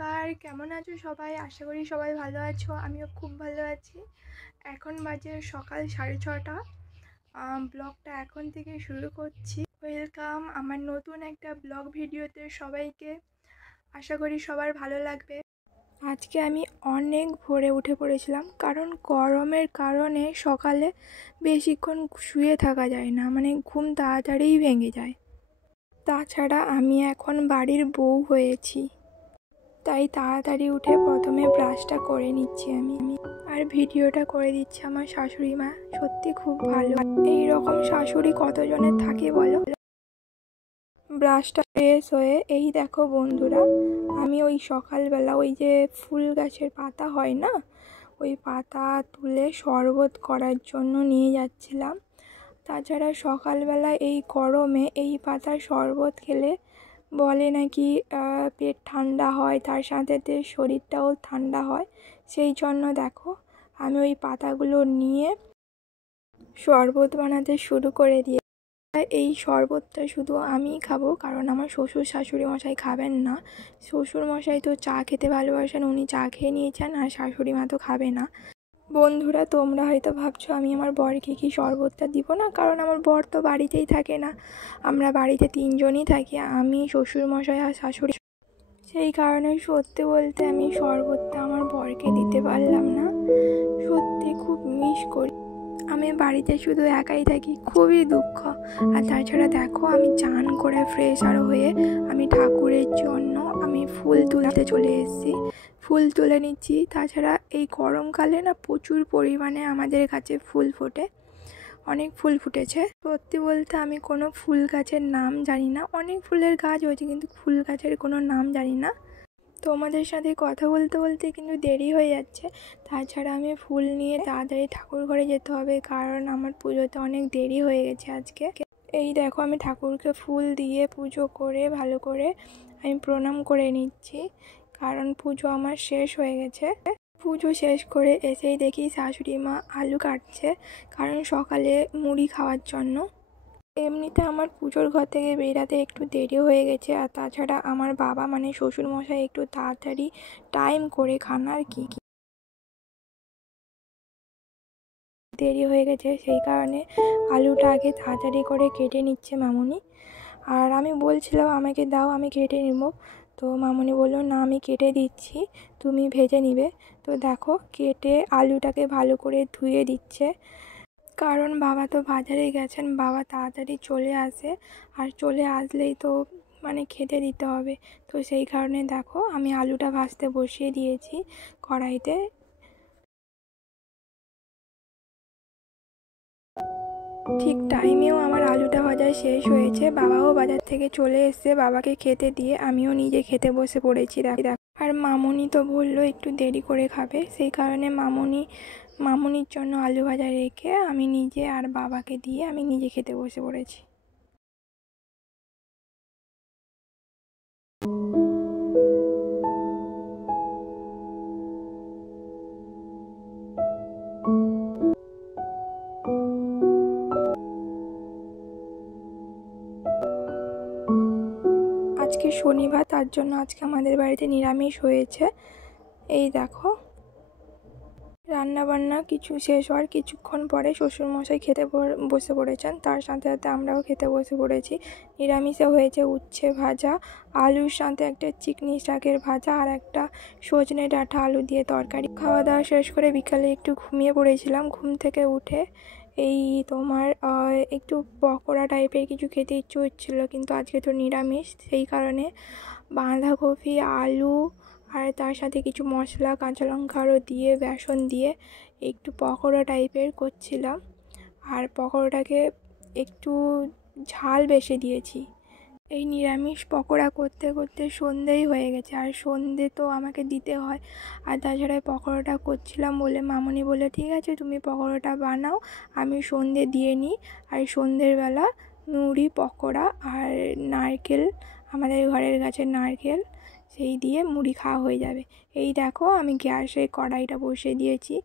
নমস্কার, কেমন আছো সবাই? আশা করি সবাই ভালো আছো। আমিও খুব ভালো আছি। এখন বাজে সকাল 6:30। ব্লগটা এখন থেকে শুরু করছি। ওয়েলকাম আমার নতুন একটা ব্লগ ভিডিওতে সবাইকে। আশা করি সবার ভালো লাগবে। আজকে আমি অনেক ভোরে উঠে পড়েছিলাম, কারণ গরমের কারণে সকালে বেশিক্ষণ শুয়ে থাকা যায় না, মানে ঘুম তাড়াতাড়িই ভেঙে যায়। তাছাড়া আমি এখন বাড়ির বউ হয়েছি, তাই তাড়াতাড়ি উঠে প্রথমে ব্রাশটা করে নিচ্ছি আমি। আর ভিডিওটা করে দিচ্ছে আমার শাশুড়ি মা। সত্যি খুব ভালো। এই রকম শাশুড়ি কতজনের থাকে বলো? ব্রাশটা ফ্রেশ হয়ে এই দেখো বন্ধুরা, আমি ওই সকালবেলা ওই যে ফুল গাছের পাতা হয় না, ওই পাতা তুলে শরবত করার জন্য নিয়ে যাচ্ছিলাম। তাছাড়া সকালবেলা এই গরমে এই পাতার শরবত খেলে বলে নাকি পেট ঠান্ডা হয়, তার সাথে শরীরটাও ঠান্ডা হয়। সেই জন্য দেখো আমি ওই পাতাগুলো নিয়ে শরবত বানাতে শুরু করে দিয়ে, এই শরবতটা শুধু আমিই খাবো, কারণ আমার শ্বশুর শাশুড়ি মশাই খাবেন না। শ্বশুর মশাই তো চা খেতে ভালোবাসেন, উনি চা খেয়ে নিয়েছেন, আর শাশুড়ি মা তো খাবে না। বন্ধুরা, তোমরা হয়তো ভাবছো আমি আমার বরকে কি শরবতটা দিব না, কারণ আমার বর তো বাড়িতেই থাকে না। আমরা বাড়িতে 3 জনই থাকি, আমি, শ্বশুরমশাই আর শাশুড়ি। সেই কারণে সত্যি বলতে আমি শরবতটা আমার বরকে দিতে পারলাম না। সত্যি খুব মিস করি। আমি বাড়িতে শুধু একাই থাকি, খুবই দুঃখ। আর তাছাড়া দেখো আমি চান করে ফ্রেশ আর হয়ে আমি ঠাকুরের জন্য আমি ফুল তুলতে চলে এসেছি, ফুল তুলে নিচ্ছি। তাছাড়া এই গরমকালে না প্রচুর পরিমাণে আমাদের কাছে ফুল ফোটে, অনেক ফুল ফুটেছে। সত্যি বলতে আমি কোনো ফুল গাছের নাম জানি না, অনেক ফুলের গাছ হয়েছে কিন্তু ফুল গাছের কোনো নাম জানি না। তোমাদের সাথে কথা বলতে বলতে কিন্তু দেরি হয়ে যাচ্ছে। তাছাড়া আমি ফুল নিয়ে তাড়াতাড়ি ঠাকুর ঘরে যেতে হবে, কারণ আমার পুজোতে অনেক দেরি হয়ে গেছে আজকে। এই দেখো আমি ঠাকুরকে ফুল দিয়ে পুজো করে ভালো করে আমি প্রণাম করে নিচ্ছি, কারণ পুজো আমার শেষ হয়ে গেছে। পুজো শেষ করে এসেই দেখি শাশুড়ি মা আলু কাটছে, কারণ সকালে মুড়ি খাওয়ার জন্য। এমনিতে আমার পুজোর ঘর থেকে বেরাতে একটু দেরি হয়ে গেছে, আর তাছাড়া আমার বাবা মানে শ্বশুরমশাই একটু তাড়াতাড়ি টাইম করে খান আর কি দেরি হয়ে গেছে, সেই কারণে আলুটা আগে তাড়াতাড়ি করে কেটে নিচ্ছে মামুনি। আর আমি বলছিলাম আমাকে দাও, আমি কেটে নেব। তো মামুনি বললো না, আমি কেটে দিচ্ছি, তুমি ভেজে নিবে। তো দেখো কেটে আলুটাকে ভালো করে ধুয়ে দিচ্ছে, কারণ বাবা তো বাজারে গেছেন, বাবা তাড়াতাড়ি চলে আসে, আর চলে আসলেই তো মানে খেতে দিতে হবে। তো সেই কারণে দেখো আমি আলুটা ভাজতে বসিয়ে দিয়েছি কড়াইতে। ঠিক টাইমেও আমার আলুটা ভাজা শেষ হয়েছে, বাবাও বাজার থেকে চলে এসেছে, বাবাকে খেতে দিয়ে আমিও নিজে খেতে বসে পড়েছি। দেখো আর মামুনি তো বললো একটু দেরি করে খাবে, সেই কারণে মামুনির জন্য আলু ভাজা রেখে আমি নিজে আর বাবাকে দিয়ে আমি নিজে খেতে বসে পড়েছি। আজকে শনিবার, তার জন্য আজকে আমাদের বাড়িতে নিরামিষ হয়েছে। এই দেখো রান্না বান্না কিছু শেষ হওয়ার কিছুক্ষণ পরে শ্বশুরমশাই খেতে বসে পড়েছেন, তার সাথে সাথে আমরাও খেতে বসে পড়েছি। নিরামিষে হয়েছে উচ্ছে ভাজা, আলুর সাথে একটা চিকনি শাকের ভাজা, আর একটা সজনে ডাঁটা আলু দিয়ে তরকারি। খাওয়া দাওয়া শেষ করে বিকালে একটু ঘুমিয়ে পড়েছিলাম। ঘুম থেকে উঠে এই তোমার একটু পকোড়া টাইপের কিছু খেতে ইচ্ছে হচ্ছিলো, কিন্তু আজকে তো নিরামিষ, সেই কারণে বাঁধাকপি, আলু আর তার সাথে কিছু মশলা, কাঁচা লঙ্কা আরও দিয়ে বেসন দিয়ে একটু পকোড়া টাইপের করছিলাম। আর পকোড়াটাকে একটু ঝাল বেশি দিয়েছি। এই নিরামিষ পকোড়া করতে করতে সন্ধেই হয়ে গেছে, আর সন্ধে তো আমাকে দিতে হয়। আর তাছাড়া পকোড়াটা করছিলাম বলে মামুনি বলে ঠিক আছে তুমি পকোড়াটা বানাও, আমি সন্ধে দিয়ে নিই। আর সন্ধ্যের বেলা মুড়ি, পকোড়া আর নারকেল, আমাদের ঘরের গাছের নারকেল, সেই দিয়ে মুড়ি খাওয়া হয়ে যাবে। এই দেখো আমি গ্যাসে কড়াইটা বসিয়ে দিয়েছি।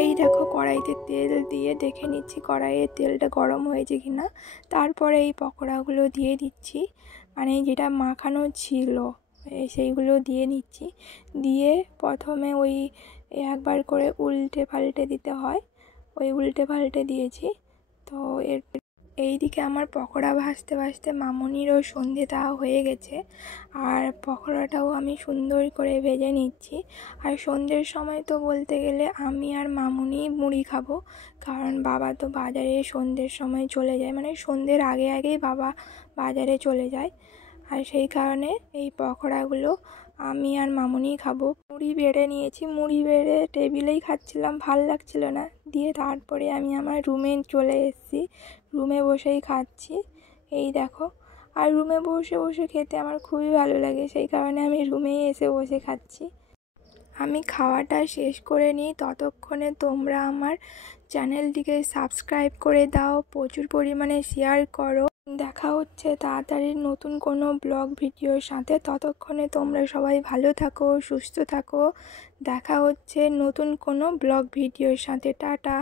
এই দেখো কড়াইতে তেল দিয়ে দেখে নিচ্ছি কড়াইয়ের তেলটা গরম হয়েছে কিনা। তারপরে এই পকোড়াগুলো দিয়ে দিচ্ছি, মানে যেটা মাখানো ছিল সেইগুলো দিয়ে নিচ্ছি। দিয়ে প্রথমে ওই একবার করে উল্টে পাল্টে দিতে হয়, ওই উল্টে পাল্টে দিয়েছি। তো এইদিকে আমার পকোড়া ভাজতে ভাজতে মামুনিরও সন্ধে দেওয়া হয়ে গেছে, আর পকোড়াটাও আমি সুন্দর করে ভেজে নিচ্ছি। আর সন্ধ্যের সময় তো বলতে গেলে আমি আর মামুনি মুড়ি খাবো, কারণ বাবা তো বাজারে সন্ধ্যের সময় চলে যায়, মানে সন্ধ্যের আগে আগেই বাবা বাজারে চলে যায়। আর সেই কারণে এই পকোড়াগুলো আমি আর মামুনি খাবো। মুড়ি বেড়ে নিয়েছি, মুড়ি বেড়ে টেবিলেই খাচ্ছিলাম, ভাল লাগছিল না, দিয়ে তারপরে আমি আমার রুমে চলে এসেছি, রুমে বসেই খাচ্ছি। এই দেখো, আর রুমে বসে বসে খেতে আমার খুবই ভালো লাগে, সেই কারণে আমি রুমেই এসে বসে খাচ্ছি। আমি খাওয়াটা শেষ করে নিই, ততক্ষণে তোমরা আমার চ্যানেলটিকে সাবস্ক্রাইব করে দাও, প্রচুর পরিমাণে শেয়ার করো। দেখা হচ্ছে তাড়াতাড়ি নতুন কোনো ব্লগ ভিডিওর সাথে, ততক্ষণে তোমরা সবাই ভালো থাকো, সুস্থ থাকো। দেখা হচ্ছে নতুন কোনো ব্লগ ভিডিওর সাথে। টাটা।